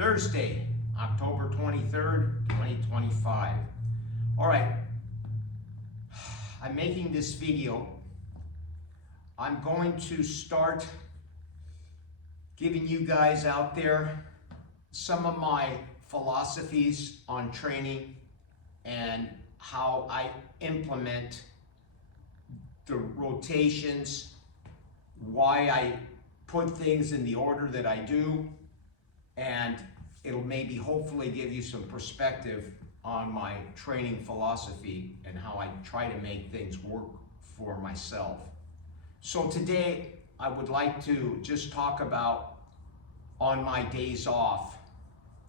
Thursday, October 23rd, 2025. All right, I'm making this video. I'm going to start giving you guys out there some of my philosophies on training and how I implement the rotations, why I put things in the order that I do, and it'll maybe hopefully give you some perspective on my training philosophy and how I try to make things work for myself. So today I would like to just talk about on my days off,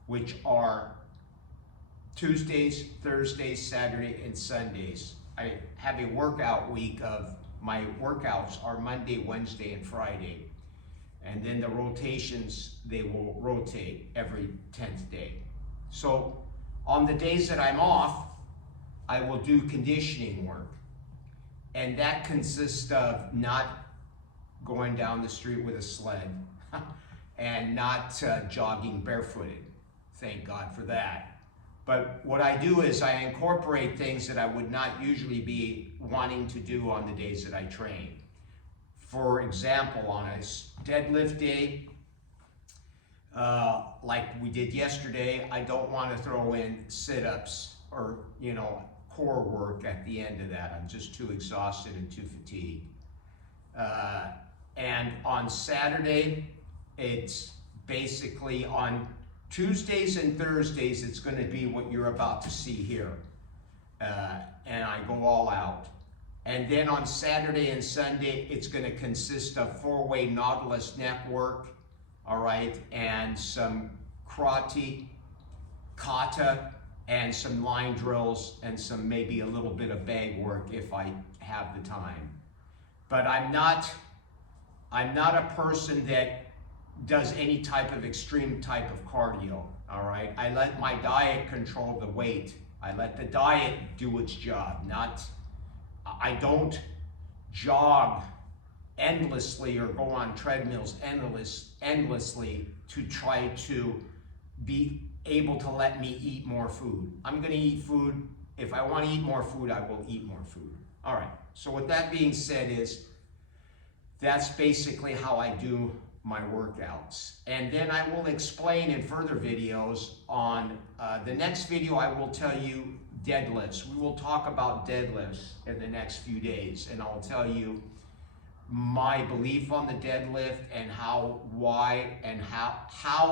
which are Tuesdays, Thursdays, Saturday, and Sundays. I have a workout week of my workouts are Monday, Wednesday, and Friday. And then the rotations, they will rotate every 10th day. So on the days that I'm off, I will do conditioning work. And that consists of not going down the street with a sled and not jogging barefooted. Thank God for that. But what I do is I incorporate things that I would not usually be wanting to do on the days that I train. For example, on a deadlift day, like we did yesterday, I don't want to throw in sit-ups or, core work at the end of that. I'm just too exhausted and too fatigued. And on Saturday, it's basically on Tuesdays and Thursdays, it's going to be what you're about to see here. And I go all out. And then on Saturday and Sunday, it's going to consist of 4-way Nautilus neck work, all right, and some karate, kata, and some line drills, and some maybe a little bit of bag work if I have the time. But I'm not a person that does any type of extreme type of cardio, all right? I let my diet control the weight. I let the diet do its job, I don't jog endlessly or go on treadmills endlessly to try to be able to let me eat more food. I'm going to eat food. If I want to eat more food, I will eat more food. All right. So with that being said, that's basically how I do my workouts. And then I will explain in further videos on the next video. I will tell you deadlifts. We will talk about deadlifts in the next few days, and I'll tell you my belief on the deadlift and how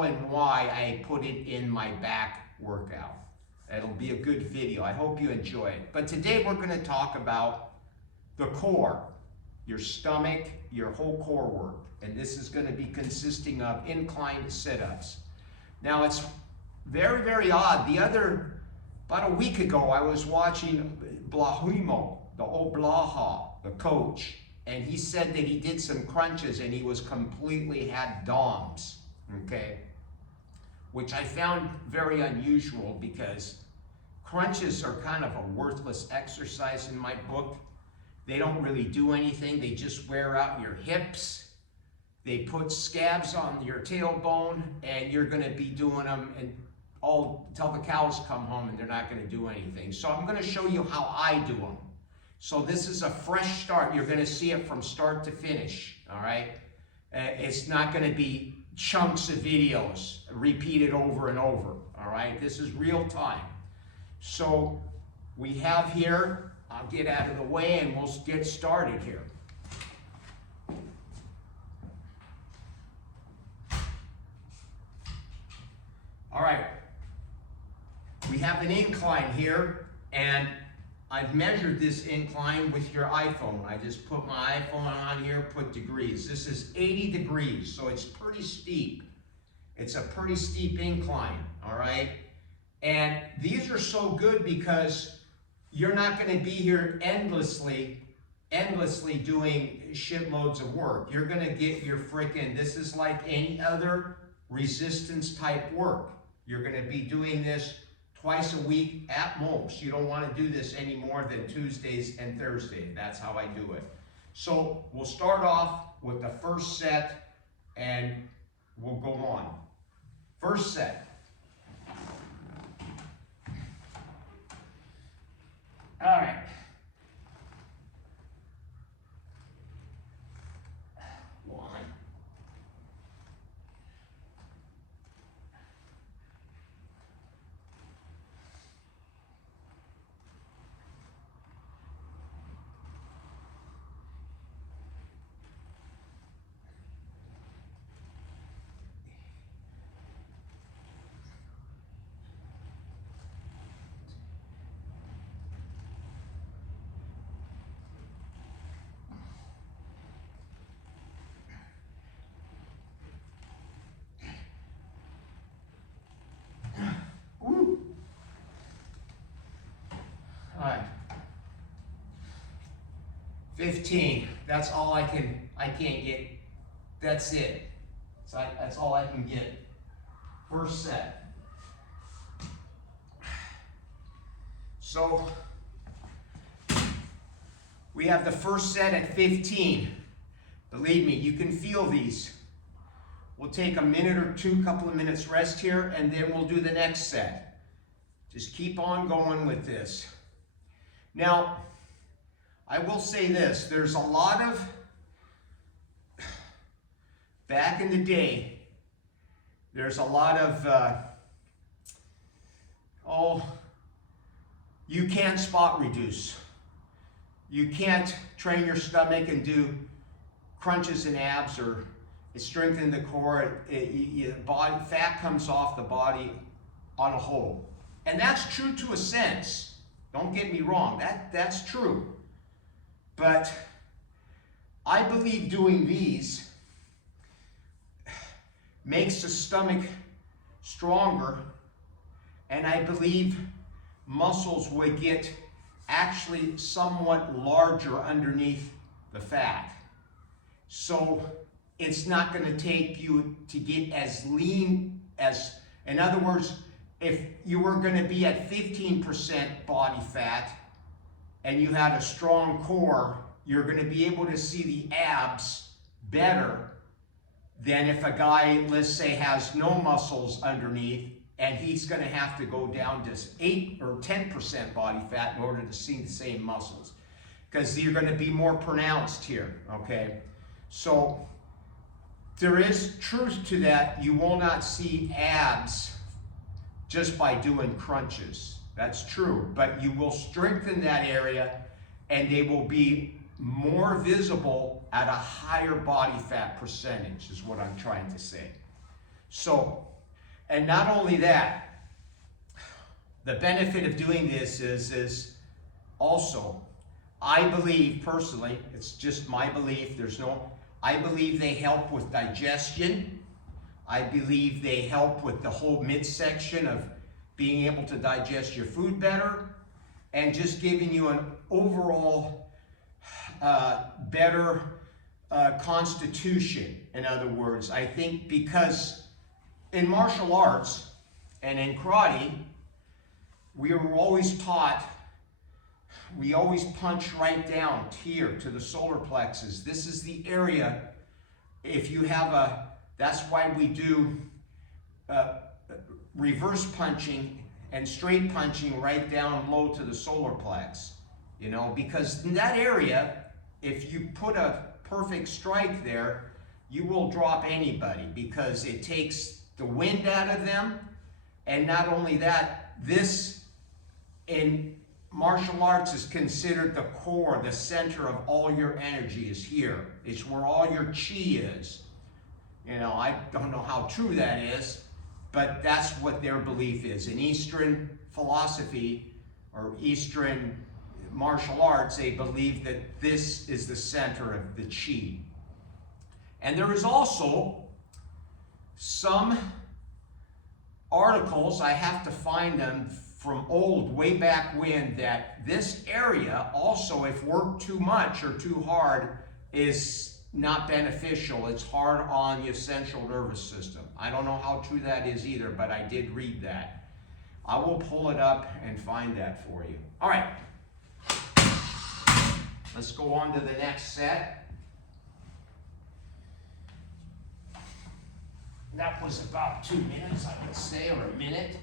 and why I put it in my back workout. It'll be a good video. I hope you enjoy it. But today we're going to talk about the core, your stomach, your whole core work. And this is going to be consisting of incline sit-ups. Now it's very, very odd. About a week ago, I was watching Blahimo, the old Blaha, the coach, and he said that he did some crunches and he was completely had DOMs, okay? Which I found very unusual because crunches are kind of a worthless exercise in my book. They don't really do anything. They just wear out your hips. They put scabs on your tailbone, and you're going to be doing them until the cows come home, and they're not going to do anything. So I'm going to show you how I do them. So this is a fresh start. You're going to see it from start to finish, all right? It's not going to be chunks of videos repeated over and over, all right? This is real time. So we have here, I'll get out of the way and we'll get started here. All right, we have an incline here, and I've measured this incline with your iPhone. I just put my iPhone on here, put degrees. This is 80 degrees, so it's pretty steep. It's a pretty steep incline, all right? And these are so good because you're not going to be here endlessly doing shitloads of work. You're going to get your this is like any other resistance type work. You're going to be doing this twice a week at most. You don't want to do this any more than Tuesdays and Thursdays. That's how I do it. So we'll start off with the first set and we'll go on. First set. 15. That's all I can't get. That's it. So that's all I can get. First set. So we have the first set at 15. Believe me, you can feel these. We'll take a minute or two, couple of minutes rest here, and then we'll do the next set. Just keep on going with this. Now, I will say this, there's a lot of, back in the day, there's a lot of, you can't spot reduce. You can't train your stomach and do crunches and abs or strengthen the core. Body fat comes off the body on a whole. And that's true to a sense. Don't get me wrong, that's true. But I believe doing these makes the stomach stronger, and I believe muscles would get actually somewhat larger underneath the fat. So it's not going to take you to get as lean as, in other words, if you were going to be at 15% body fat and you had a strong core, you're going to be able to see the abs better than if a guy, let's say, has no muscles underneath and he's going to have to go down to 8 or 10% body fat in order to see the same muscles, because you're going to be more pronounced here, okay? So there is truth to that. You will not see abs just by doing crunches. That's true, but you will strengthen that area and they will be more visible at a higher body fat percentage, is what I'm trying to say. So, and not only that, the benefit of doing this is also, I believe personally, it's just my belief, I believe they help with digestion. I believe they help with the whole midsection of being able to digest your food better and just giving you an overall better constitution. In other words, I think because in martial arts and in karate, we were always taught, we always punch right down here to the solar plexus. This is the area, if you have that's why we do reverse punching and straight punching right down low to the solar plex. You know, because in that area, if you put a perfect strike there, you will drop anybody because it takes the wind out of them. And not only that, this in martial arts is considered the core, the center of all your energy is here. It's where all your chi is. You know, I don't know how true that is, but that's what their belief is. In Eastern philosophy or Eastern martial arts, they believe that this is the center of the chi. And there is also some articles, I have to find them from way back when, that this area also, if worked too much or too hard, is not beneficial. It's hard on the central nervous system. I don't know how true that is either, but I did read that. I will pull it up and find that for you. All right. Let's go on to the next set. That was about 2 minutes, I would say, or a minute.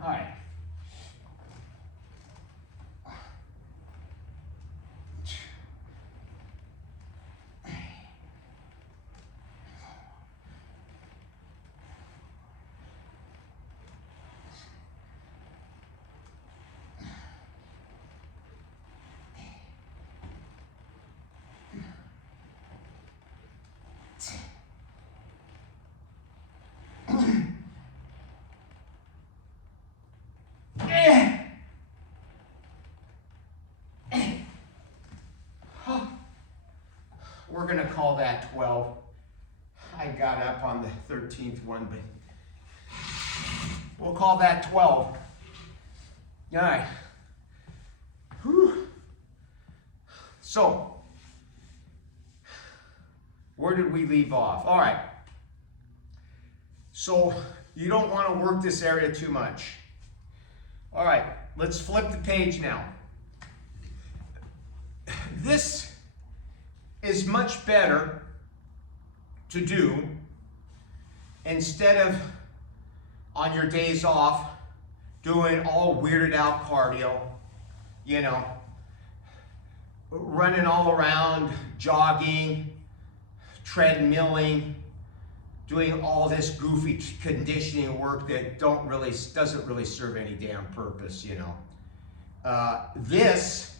All right. We're going to call that 12. I got up on the 13th one, but we'll call that 12. All right. Whew. So, Where did we leave off? All right. So you don't want to work this area too much. All right, let's flip the page now. This is much better to do instead of on your days off doing all weirded out cardio, you know, running all around, jogging, treadmilling, doing all this goofy conditioning work that doesn't really serve any damn purpose, you know. This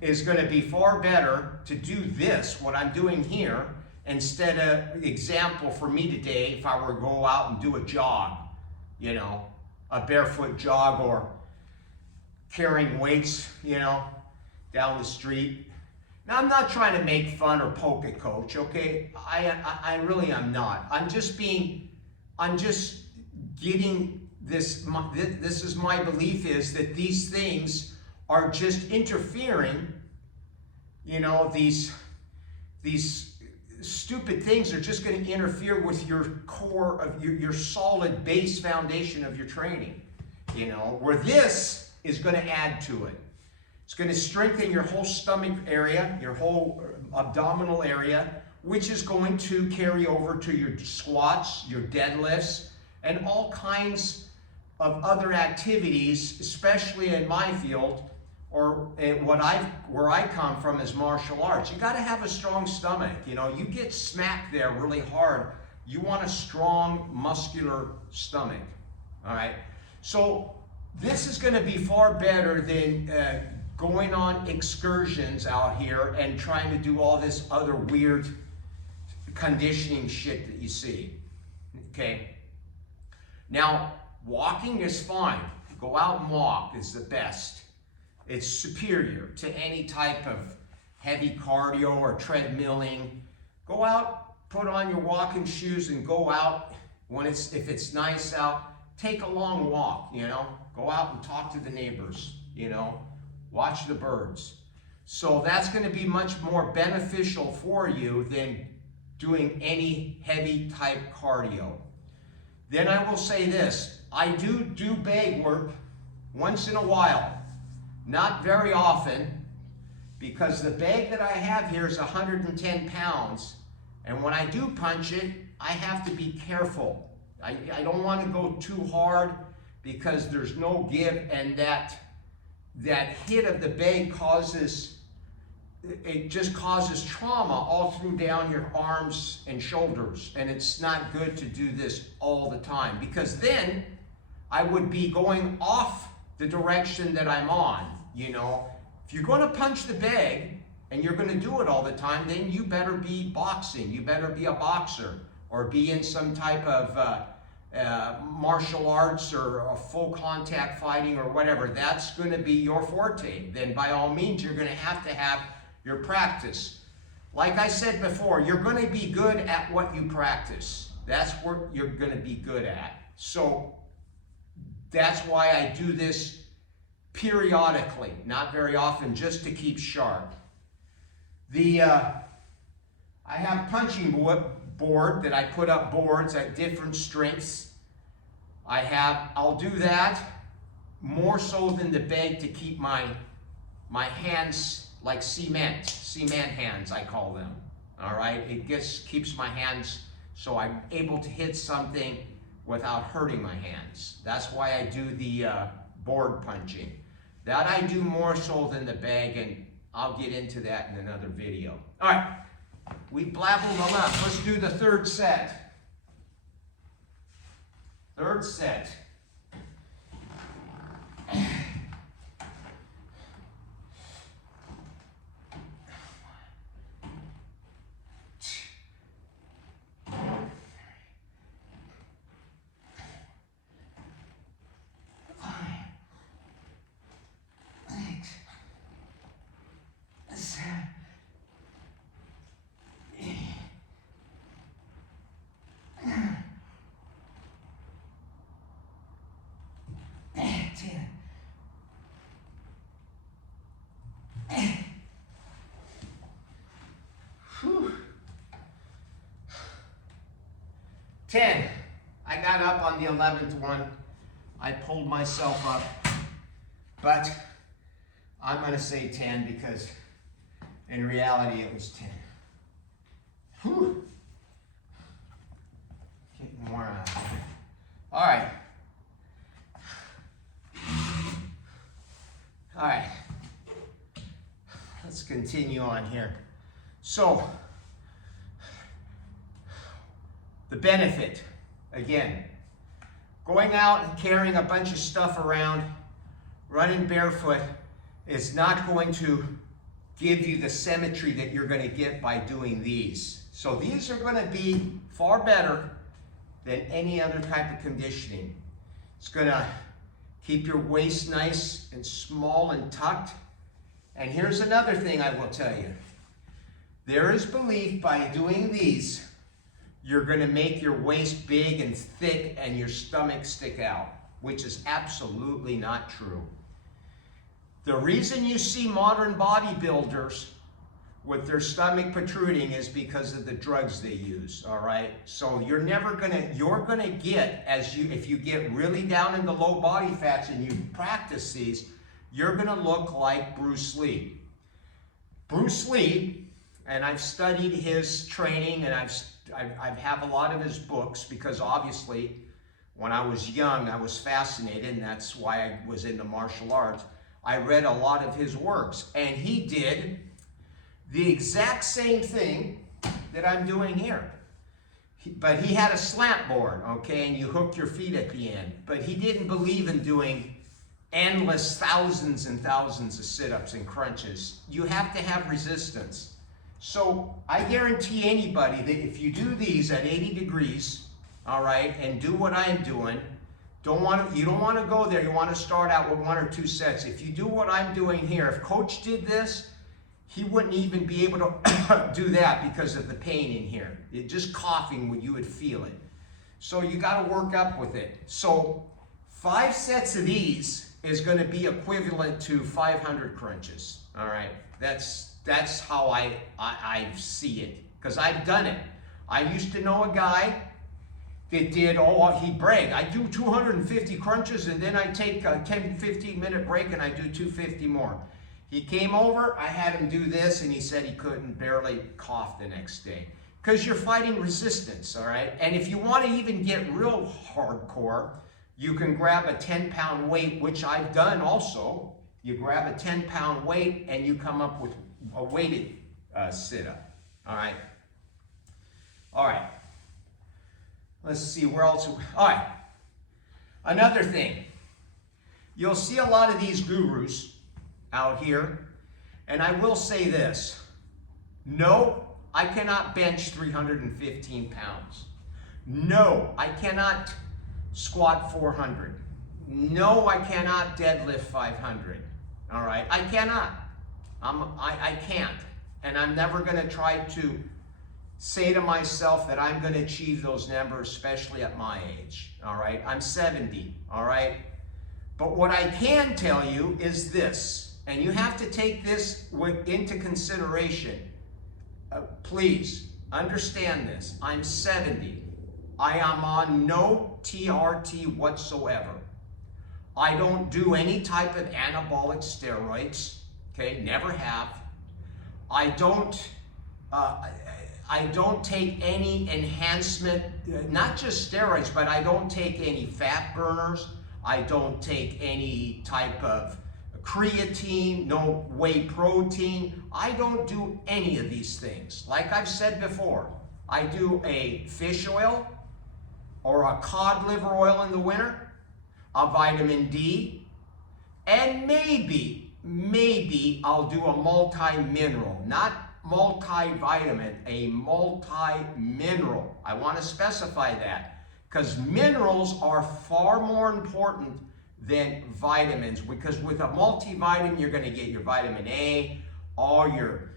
is going to be far better to do this, what I'm doing here, instead of, example for me today, if I were to go out and do a jog, you know, a barefoot jog or carrying weights, you know, down the street. Now, I'm not trying to make fun or poke at Coach, okay? I really am not. I'm just getting this, this is my belief, is that these things are just interfering, you know, these stupid things are just going to interfere with your core of your solid base foundation of your training, you know, where this is going to add to it. It's going to strengthen your whole stomach area, your whole abdominal area, which is going to carry over to your squats, your deadlifts, and all kinds of other activities, especially in my field, or where I come from is martial arts. You got to have a strong stomach. You know, you get smacked there really hard. You want a strong, muscular stomach. All right. So this is going to be far better than going on excursions out here and trying to do all this other weird conditioning shit that you see. Okay. Now, walking is fine. Go out and walk is the best. It's superior to any type of heavy cardio or treadmilling. Go out, put on your walking shoes and go out if it's nice out. Take a long walk, you know. Go out and talk to the neighbors, you know. Watch the birds. So that's going to be much more beneficial for you than doing any heavy type cardio. Then I will say this. I do bag work once in a while. Not very often, because the bag that I have here is 110 pounds, and when I do punch it, I have to be careful. I don't want to go too hard because there's no give, and that hit of the bag just causes trauma all through down your arms and shoulders, and it's not good to do this all the time, because then I would be going off the direction that I'm on. You know, if you're going to punch the bag and you're going to do it all the time, then you better be boxing. You better be a boxer or be in some type of martial arts or a full contact fighting or whatever. That's going to be your forte. Then by all means, you're going to have your practice. Like I said before, you're going to be good at what you practice. That's what you're going to be good at. So that's why I do this periodically, not very often, just to keep sharp. I have punching board that I put up boards at different strengths. I'll do that more so than the bag to keep my hands like cement hands, I call them. All right, it keeps my hands so I'm able to hit something without hurting my hands. That's why I do the board punching. That I do more so than the bag, and I'll get into that in another video. All right, we blabbled enough. Let's do the third set. Third set. 10. I got up on the 11th one. I pulled myself up, but I'm going to say 10 because in reality it was 10. Whew. Getting more out. All right. All right. Let's continue on here. So, the benefit, again, going out and carrying a bunch of stuff around, running barefoot, is not going to give you the symmetry that you're going to get by doing these. So these are going to be far better than any other type of conditioning. It's going to keep your waist nice and small and tucked. And here's another thing I will tell you. There is belief by doing these, you're going to make your waist big and thick and your stomach stick out, which is absolutely not true. The reason you see modern bodybuilders with their stomach protruding is because of the drugs they use, all right? So you're gonna get, if you get really down into low body fats and you practice these, you're gonna look like Bruce Lee. Bruce Lee, and I've studied his training and I have a lot of his books because obviously when I was young, I was fascinated, and that's why I was into martial arts. I read a lot of his works, and he did the exact same thing that I'm doing here. But he had a slant board, okay, and you hook your feet at the end. But he didn't believe in doing endless thousands and thousands of sit-ups and crunches. You have to have resistance. So I guarantee anybody that if you do these at 80 degrees, all right, and do what I am doing, you don't want to go there. You want to start out with 1 or 2 sets. If you do what I'm doing here, if Coach did this, he wouldn't even be able to do that because of the pain in here. Just coughing, you would feel it. So you got to work up with it. So 5 sets of these is going to be equivalent to 500 crunches. All right, that's how I see it because I've done it. I used to know a guy that did, he bragged, I do 250 crunches and then I take a 10-15 minute break and I do 250 more. He came over, I had him do this, and he said he couldn't barely cough the next day. Because you're fighting resistance, all right? And if you want to even get real hardcore, you can grab a 10-pound weight, which I've done also. You grab a 10-pound weight and you come up with a weighted sit-up, all right? All right. Let's see, where else? All right. Another thing. You'll see a lot of these gurus out here, and I will say this. No, I cannot bench 315 pounds. No, I cannot squat 400. No, I cannot deadlift 500. All right, I cannot. I can't. And I'm never going to try to say to myself that I'm going to achieve those numbers, especially at my age. All right, I'm 70. All right, but what I can tell you is this, and you have to take this into consideration. Please understand this. I'm 70. I am on no TRT whatsoever. I don't do any type of anabolic steroids. Okay, never have. I don't take any enhancement, not just steroids, but I don't take any fat burners. I don't take any type of creatine, no whey protein. I don't do any of these things. Like I've said before, I do a fish oil or a cod liver oil in the winter, a vitamin D, and maybe I'll do a multi-mineral, not multivitamin, a multi-mineral. I want to specify that because minerals are far more important than vitamins, because with a multivitamin you're going to get your vitamin A, all your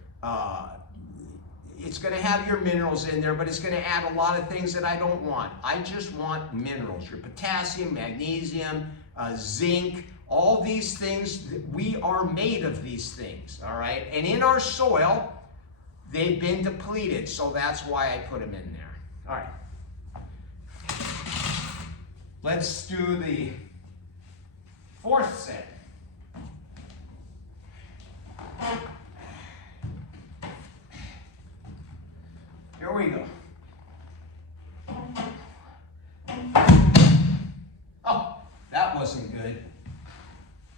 it's going to have your minerals in there, but it's going to add a lot of things that I don't want. I just want minerals, your potassium, magnesium, zinc, all these things. We are made of these things, all right? And in our soil, they've been depleted, so that's why I put them in there. All right. Let's do the fourth set. Here we go. Oh, that wasn't good.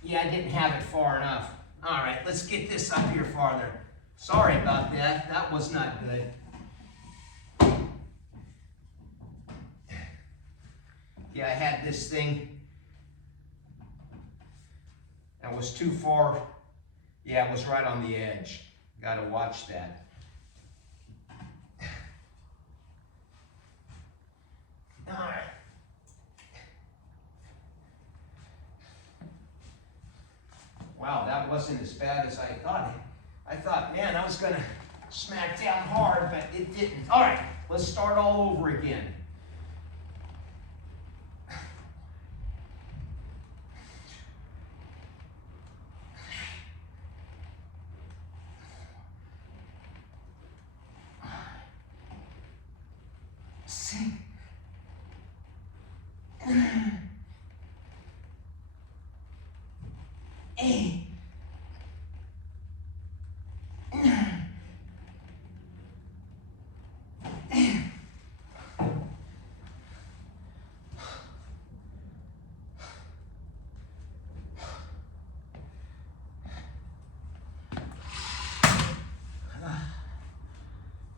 Yeah, I didn't have it far enough. All right, let's get this up here farther. Sorry about that. That was not good. Yeah, I had this thing that was too far. Yeah, it was right on the edge. Got to watch that. All right. Wow, that wasn't as bad as I thought. I thought, man, I was going to smack down hard, but it didn't. All right, let's start all over again.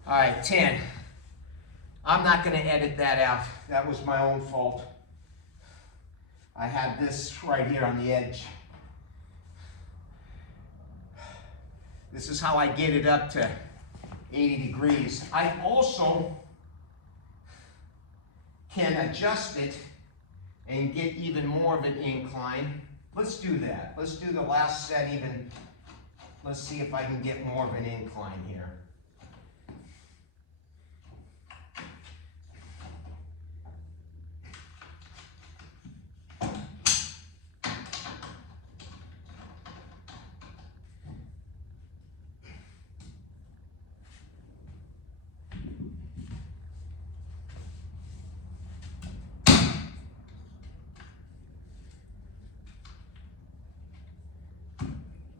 All right, 10. I'm not going to edit that out. That was my own fault. I had this right here on the edge. This is how I get it up to 80 degrees. I also can adjust it and get even more of an incline. Let's do that. Let's do the last set even. Let's see if I can get more of an incline here.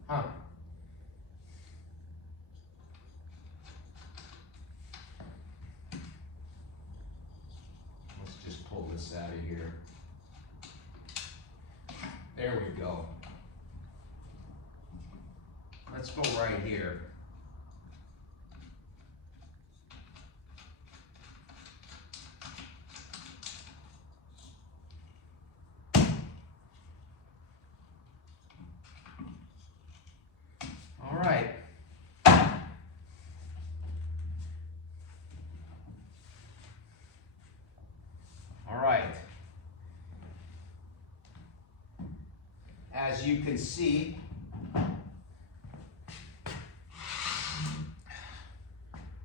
Huh. Let's just pull this out of here. There we go. Let's go right here. All right. All right. As you can see,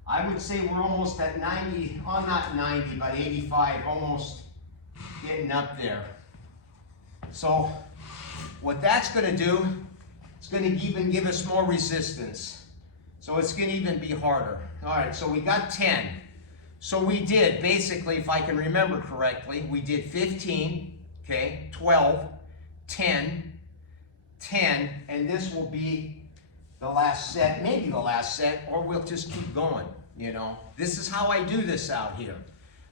I would say we're almost at 90, oh, not 90, but 85, almost getting up there. So what that's going to do, it's going to even give us more resistance. So it's going to even be harder. All right, so we got 10. So we did, basically, if I can remember correctly, we did 15, okay, 12, 10, 10, and this will be the last set, maybe the last set, or we'll just keep going, you know. This is how I do this out here.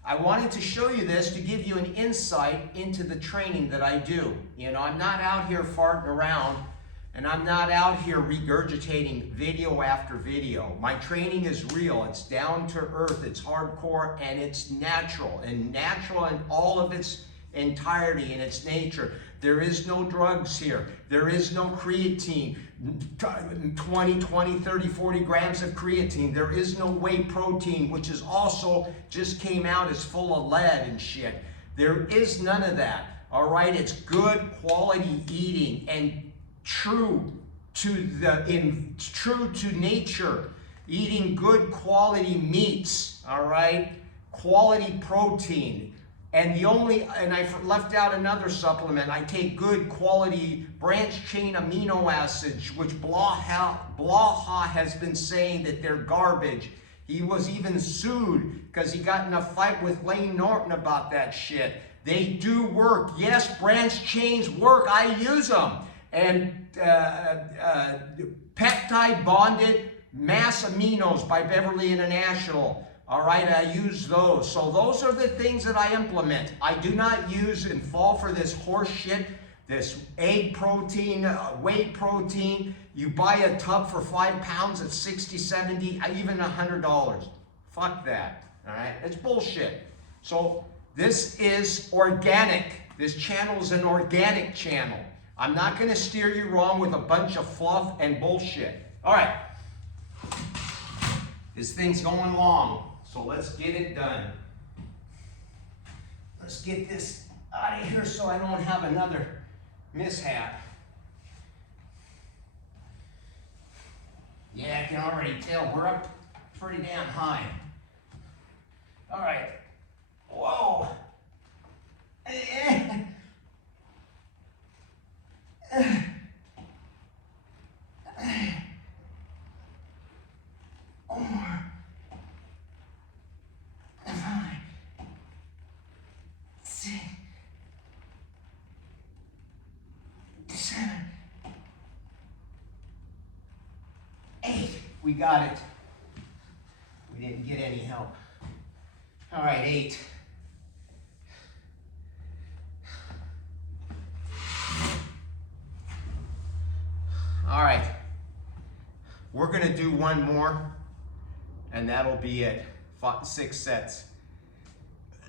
I wanted to show you this to give you an insight into the training that I do. You know, I'm not out here farting around, and I'm not out here regurgitating video after video. My training is real, it's down to earth, it's hardcore, and it's natural in all of its entirety and its nature. There is no drugs here. There is no creatine, 20, 30, 40 grams of creatine. There is no whey protein, which is also just came out as full of lead and shit. There is none of that, all right? It's good quality eating and true to nature, eating good quality meats, all right? Quality protein. And I left out another supplement. I take good quality branched chain amino acids, which Blaha has been saying that they're garbage. He was even sued because he got in a fight with Lane Norton about that shit. They do work. Yes, branch chains work. I use them. And peptide bonded mass aminos by Beverly International. All right, I use those. So those are the things that I implement. I do not use and fall for this horse shit, this egg protein, whey protein. You buy a tub for 5 pounds at $60, $70, even $100. Fuck that, all right? It's bullshit. So this is organic. This channel is an organic channel. I'm not gonna steer you wrong with a bunch of fluff and bullshit. All right, this thing's going long, so let's get it done. Let's get this out of here so I don't have another mishap. Yeah, I can already tell we're up pretty damn high. All right. Whoa. We got it. We didn't get any help. All right, 8. All right. We're gonna do one more, and that'll be it. 6 sets.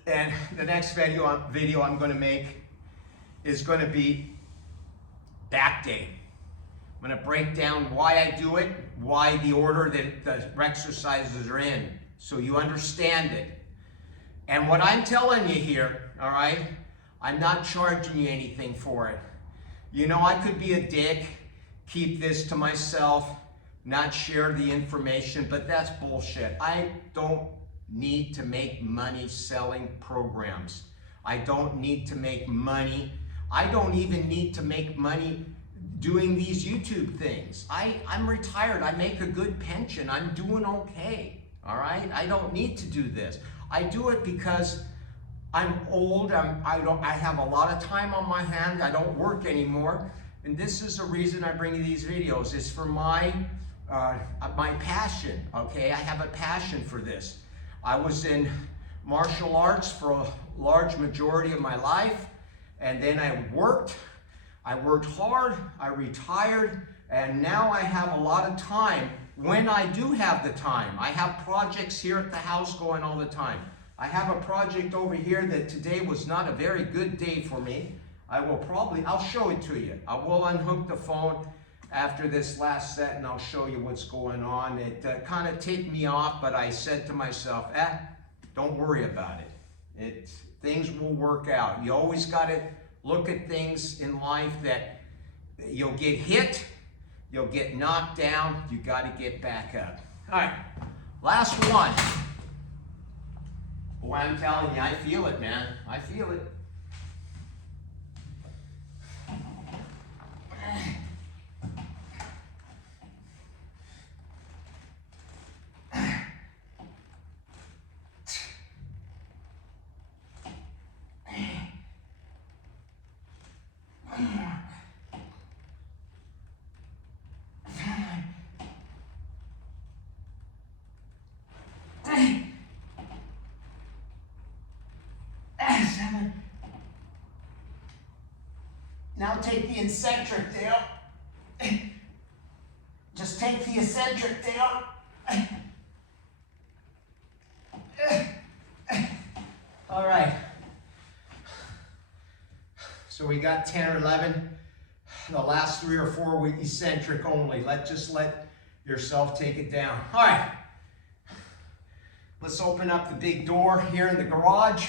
And the next video I'm gonna make is gonna be back day. I'm gonna break down why I do it, why the order that the exercises are in, so you understand it. And what I'm telling you here, all right, I'm not charging you anything for it. You know, I could be a dick, keep this to myself, not share the information, but that's bullshit. I don't need to make money selling programs. I don't need to make money. I don't even need to make money doing these YouTube things. I'm retired. I make a good pension. I'm doing okay. All right? I don't need to do this. I do it because I'm old. I have a lot of time on my hands. I don't work anymore. And this is the reason I bring you these videos. It's for my passion, okay? I have a passion for this. I was in martial arts for a large majority of my life, and then I worked hard, I retired, and now I have a lot of time when I do have the time. I have projects here at the house going all the time. I have a project over here that today was not a very good day for me. I'll show it to you. I will unhook the phone after this last set and I'll show you what's going on. It kind of ticked me off, but I said to myself, don't worry about it. Things will work out. You always got to look at things in life that you'll get hit, you'll get knocked down, you got to get back up. All right, last one. Boy, I'm telling you, I feel it, man. I feel it. Now take the eccentric down. Just take the eccentric down. All right. So we got 10 or 11. The last 3 or 4 were eccentric only. Just let yourself take it down. All right. Let's open up the big door here in the garage.